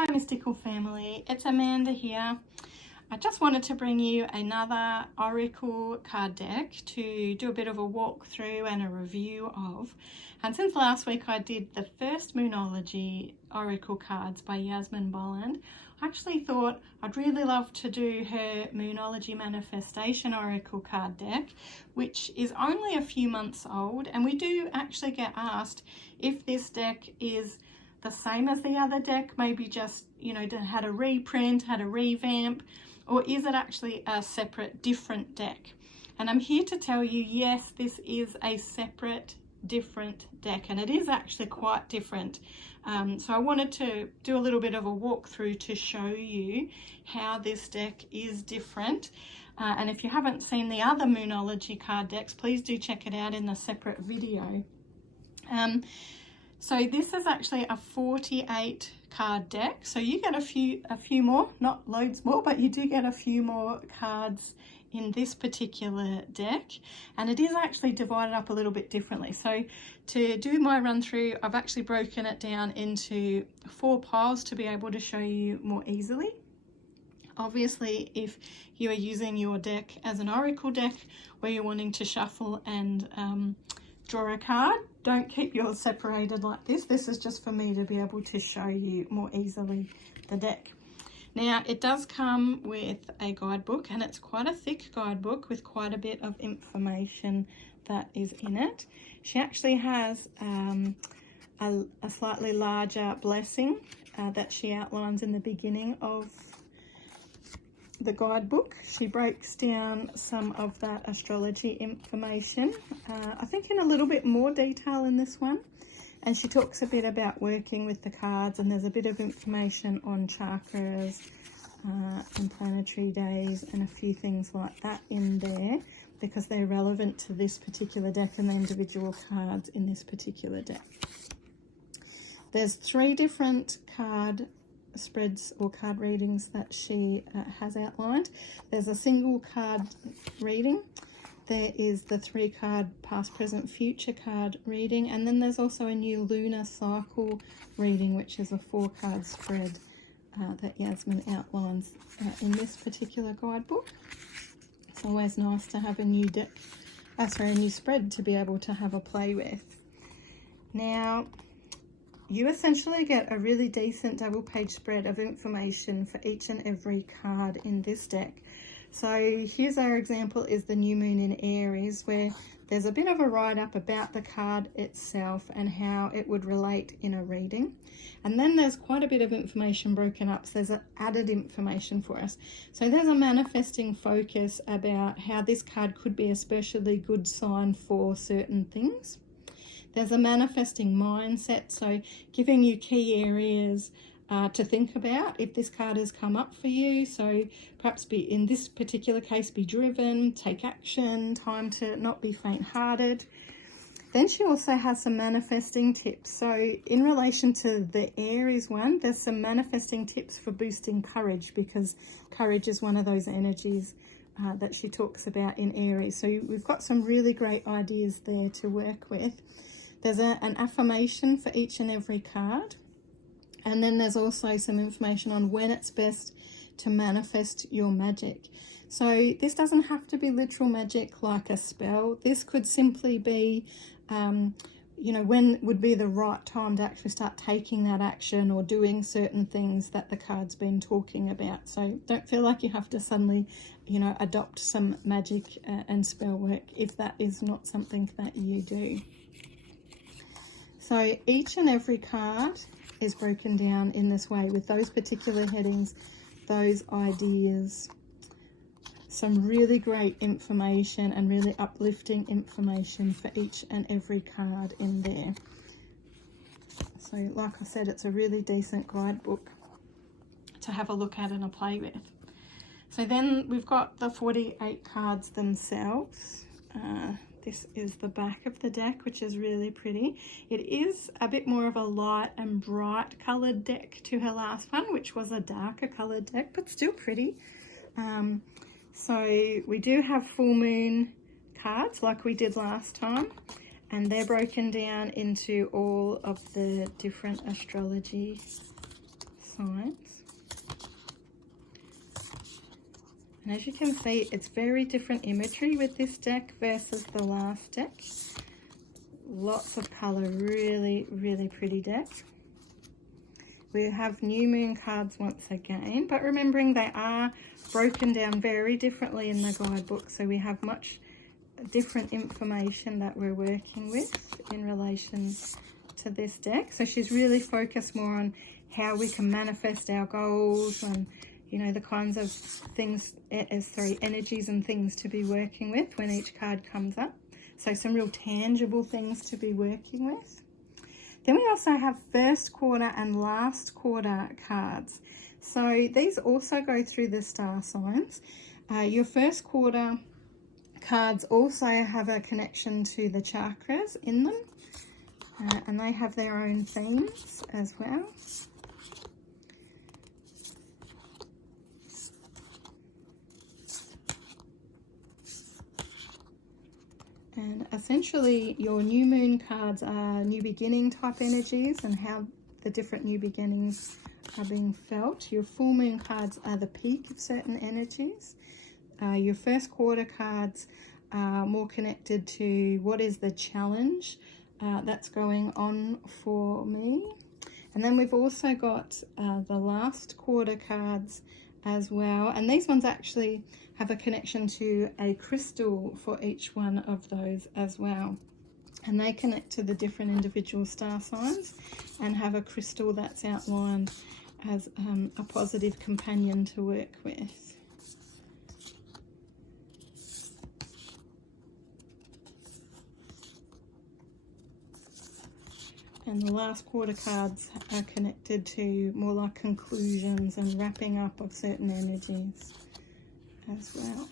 Hi Mystical family, it's Amanda here. I just wanted to bring you another Oracle card deck to do a bit of a walkthrough and a review of. And since last week I did the first Moonology Oracle cards by Yasmin Boland, I actually thought I'd really love to do her Moonology Manifesting Oracle card deck, which is only a few months old, and we do actually get asked if this deck is the same as the other deck, maybe just, had a reprint, had a revamp, or is it actually a separate, different deck? And I'm here to tell you, yes, this is a separate, different deck, and it is actually quite different. So I wanted to do a little bit of a walkthrough to show you how this deck is different. And if you haven't seen the other Moonology card decks, please do check it out in the separate video. So this is actually a 48 card deck. So you get a few more, not loads more, but you do get a few more cards in this particular deck. And it is actually divided up a little bit differently. So to do my run through, I've actually broken it down into 4 piles to be able to show you more easily. Obviously, if you are using your deck as an Oracle deck where you're wanting to shuffle and draw a card, don't keep yours separated like this. This is just for me to be able to show you more easily the deck. Now, it does come with a guidebook, and it's quite a thick guidebook with quite a bit of information that is in it. She actually has a slightly larger blessing that she outlines in the beginning of the guidebook. She breaks down some of that astrology information, I think in a little bit more detail in this one, and she talks a bit about working with the cards, and there's a bit of information on chakras and planetary days and a few things like that in there because they're relevant to this particular deck and the individual cards in this particular deck. There's 3 different card spreads or card readings that she has outlined. There's a single card reading, there is the 3 card past, present, future card reading, and then there's also a new lunar cycle reading, which is a 4 card spread that Yasmin outlines in this particular guidebook. It's always nice to have a new deck, a new spread to be able to have a play with. Now, you essentially get a really decent double page spread of information for each and every card in this deck. So here's our example, is the new moon in Aries, where there's a bit of a write-up about the card itself and how it would relate in a reading. And then there's quite a bit of information broken up, so there's added information for us. So there's a manifesting focus about how this card could be a especially good sign for certain things. There's a manifesting mindset, so giving you key areas to think about if this card has come up for you. So perhaps in this particular case, be driven, take action, time to not be faint-hearted. Then she also has some manifesting tips. So in relation to the Aries one, there's some manifesting tips for boosting courage, because courage is one of those energies that she talks about in Aries. So we've got some really great ideas there to work with. There's an affirmation for each and every card. And then there's also some information on when it's best to manifest your magic. So this doesn't have to be literal magic like a spell. This could simply be, when would be the right time to actually start taking that action or doing certain things that the card's been talking about. So don't feel like you have to suddenly, adopt some magic and spell work if that is not something that you do. So each and every card is broken down in this way with those particular headings, those ideas, some really great information and really uplifting information for each and every card in there. So like I said, it's a really decent guidebook to have a look at and a play with. So then we've got the 48 cards themselves. This is the back of the deck, which is really pretty. It is a bit more of a light and bright coloured deck to her last one, which was a darker coloured deck, but still pretty. So we do have full moon cards like we did last time, and they're broken down into all of the different astrology signs. And as you can see, it's very different imagery with this deck versus the last deck. Lots of colour, really, really pretty deck. We have new moon cards once again, but remembering they are broken down very differently in the guidebook, so we have much different information that we're working with in relation to this deck. So she's really focused more on how we can manifest our goals and, you know, the kinds of things, energies and things to be working with when each card comes up. So some real tangible things to be working with. Then we also have first quarter and last quarter cards. So these also go through the star signs. Your first quarter cards also have a connection to the chakras in them. And they have their own themes as well. And essentially your new moon cards are new beginning type energies and how the different new beginnings are being felt. Your full moon cards are the peak of certain energies. Your first quarter cards are more connected to what is the challenge that's going on for me. And then we've also got the last quarter cards as well, and these ones actually have a connection to a crystal for each one of those as well, and they connect to the different individual star signs and have a crystal that's outlined as a positive companion to work with. And the last quarter cards are connected to more like conclusions and wrapping up of certain energies as well.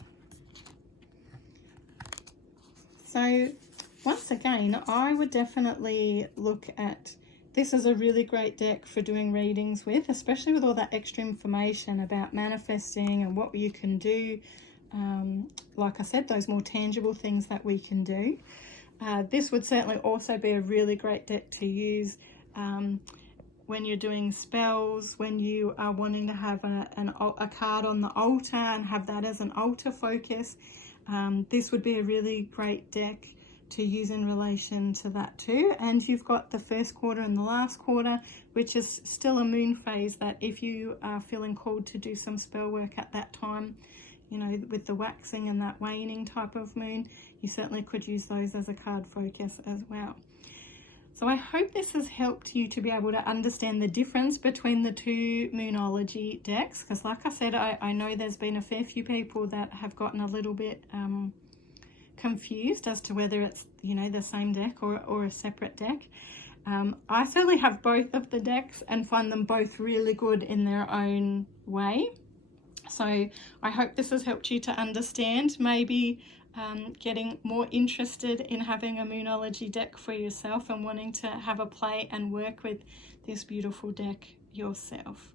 So once again, I would definitely look at this as a really great deck for doing readings with, especially with all that extra information about manifesting and what you can do. Like I said, those more tangible things that we can do. This would certainly also be a really great deck to use when you're doing spells, when you are wanting to have a card on the altar and have that as an altar focus. This would be a really great deck to use in relation to that too. And you've got the first quarter and the last quarter, which is still a moon phase that if you are feeling called to do some spell work at that time, you know, with the waxing and that waning type of moon, you certainly could use those as a card focus as well. So I hope this has helped you to be able to understand the difference between the two Moonology decks, because like I said, I know there's been a fair few people that have gotten a little bit confused as to whether it's, you know, the same deck or a separate deck. I certainly have both of the decks and find them both really good in their own way. So I hope this has helped you to understand, maybe getting more interested in having a Moonology deck for yourself and wanting to have a play and work with this beautiful deck yourself.